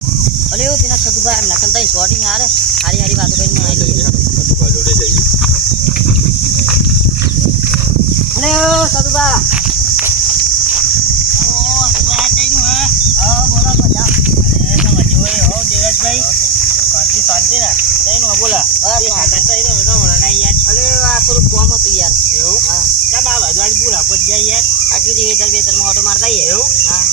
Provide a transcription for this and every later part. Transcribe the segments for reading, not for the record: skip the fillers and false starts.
અલે ઓ તેના સતુભા નકન તઈ શોટિંગ હારે હારી હારી વાતો કરીને આવી સતુભા જોડે જઈએ. અલે ઓ સતુભા બોલો બધા. અરે સમજ હોય હો દેવરાજભાઈ શાંતિ શાંતિ ના કઈ નો બોલા એ ખાતા તો એનો બધો વળના યાર. અલે આ થોડું કોમ હતું યાર. એવું હા કેમ આ બાજુ બોલા પર જાય યાર. આ કીધી હેતર બેતરમાં ઓટો મારતા આઈએ. એવું હા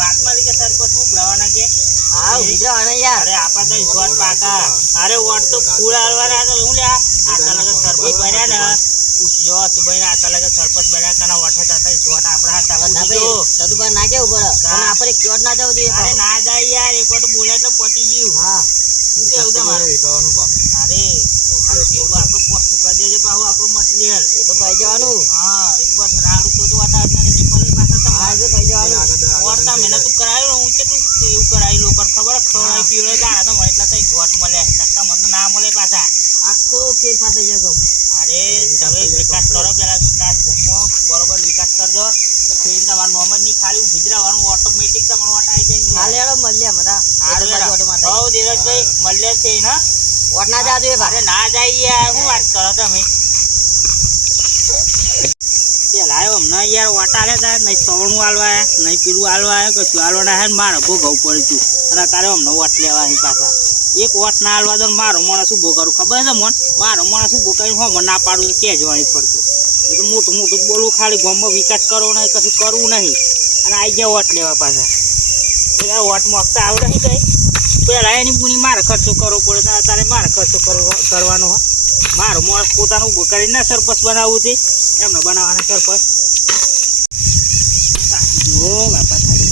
વાતમાં લીધે સરપંચ હું ભરાવાના કે હા ઉધરા અને યાર. અરે આપા તો શોટ પાકા. અરે વોટ તો ફૂલ આલવાના તો હું લ્યા આતા લગે સરપંચ બન્યા ને પૂછજો સુભાઈ આતા લગે સરપંચ બન્યા કના વઠે તાતા શોટ આપડા હતા ના પૂછજો. ભાઈ સતુભા ના કેવું પડે પણ આપણે ક્યોટ ના જવું જોઈએ. અરે ના જાય યાર એક વાર બોલે એટલે પતી ગયું. હા શું કેવું તમારું? વિકાવાનું પાછું. અરે એવું આપણું પોસ્ટ ચૂકા દેજે પાછું આપણું મટીરિયલ. એ તો થઈ જવાનું. હા એક બધું રાડું તો વાતા આજના નિમલે પાછા હા એ તો થઈ જવાનું. વળતા મહેનત કરાયો હું કેટલું એવું કરાયું લોકો ખબર ખવડાવી પીવડે જાણે તો મને એટલા તઈ જોટ મળે નકતા મને તો ના મળે પાછા. આખો ફેરફાર થઈ જાય ગમ. અરે તમે વિકાસ કરો પેલા વિકાસ ગમો બરોબર વિકાસ કરજો તો ફેર તમારું નોમ જ નહીં ખાલી ગુજરાવાનું ઓટોમેટિક તમારું ઓટ આવી જાય. હાલે એડો મળ્યા મતા. હાલ બાજુ ઓટો મારતા હો ધીરજભાઈ મળે છે ને. ઓટ ના જાદુ એ અરે ભાઈ. ના જાય યાર શું વાત કરો તમે. પેલા આવ્યો હમણાં યાર ઓટા લે તા નહીં સવણું હાલવા નહીં પીલું હાલવા કશું હાલવાના હે મારે ભોગવવું પડ્યું હતું અને તારે હમણાં વોટ લેવા અહીં પાછા એક વોટ ના હાલવા દો મારો માણસ શું ભોગવું ખબર છે મન મારો માણસ શું ભોગાવી હો મને ના પાડું તો કે જવાની પડતું એ તો મોટું મોટું બોલવું ખાલી ગામમાં વિકાસ કરવો નહીં કશું કરવું નહીં અને આવી ગયા વોટ લેવા પાછા યાર વોટ મોકતા આવડે નહીં કઈ પેલા એની પૂરી મારે ખર્ચો કરવો પડે તારે મારે ખર્ચો કરવાનો હોય મારો માણસ પોતાનું ઉભો કરીને સરપંચ બનાવવું છે એમને બનાવવાના સરપંચ જો બાપા થાય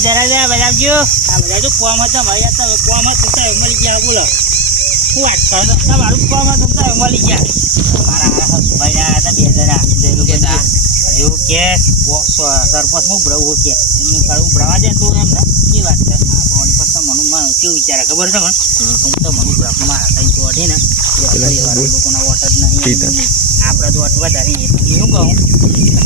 જરા બજાવજો આ બધા જો કોમ હતા ભાઈ તો કોમ હતા મળી ગયા બોલો શું વાત કરો તમારું કોમ હતું તો મળી ગયા મારા સુભાઈ ના હતા 2 જણા એવું કે સરપંચ હું ભરાવું કે એનું સારું ભરાવા દે તું એમને એ વાત છે આપણી પર તો મને કેવું વિચારે ખબર છે મને હું તો મને ભરાવું મારા કઈ ચોઢી ને લોકોના વોટ જ નહીં આપણે તો વોટ વધારે એવું કહું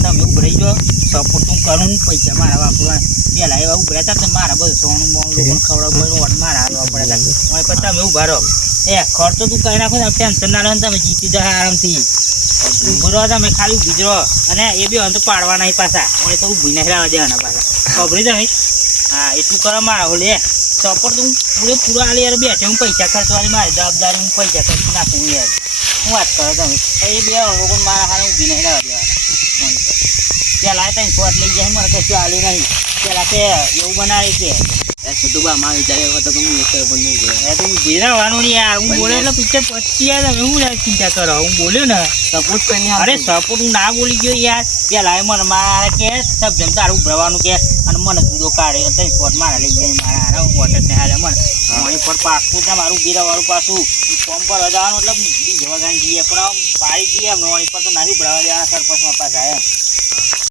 તમે ઉભરાઈ જાઓ સપોર્ટ હું કરું પૈસા મારા વાપરવા પેલા એવા ઉભરા હતા તો મારા બધું સોનું લોકોને ખવડાવવું વોટ મારા હાલવા પડે હતા તમે ઉભા રહો એ ખર્ચો તું કરી નાખો ને ટેન્શન ના લો ને તમે જીતી જાઓ આરામથી ઉભો રહો તમે ખાલી ઉભી જ રહો અને એ બી અંત પાડવા નહીં પાછા મને તો ઉભી નહીં રહેવા દેવાના પાછા ખબરી તમે હા એટલું કરો મારા હો લે સપોર્ટ હું પૂરો આલી યાર બેઠે હું પૈસા ખર્ચવાની મારી જવાબદારી હું પૈસા ખર્ચી નાખું યાર શું વાત કરો તમે એ બે લોકો મારા હારે ઊભી નહીં રહેવા દેવાના મને તો પેલા ત્યાં શોટ લઈ જાય મારે કશું આલી નહીં પેલા તે એવું બનાવી છે સતુભા માં વિચારે તો હું એક પણ નહીં તું ઊભી રહેવાનું નહીં યાર હું બોલે એટલે પિક્ચર પતી યાર તમે હું ચિંતા કરો હું બોલ્યો ને સપોર્ટ કરીને અરે સપોર્ટ હું ના બોલી ગયો યાર પેલા મને મારા કે સબ જેમ તારું ભરવાનું કે અને મને જુદો કાઢે તો શોટ મારા લઈ જાય મારા હારા હું વોટર ને હાલે મને પર પાકું છે મારું બીરાવાળું પાછું ફોર્મ પર જવાનું એટલે બીજા વગાન જઈએ પણ પાડી દઈએ એમ પર તો નથી ભરાવા દેવાના સરપંચમાં પાછા એમ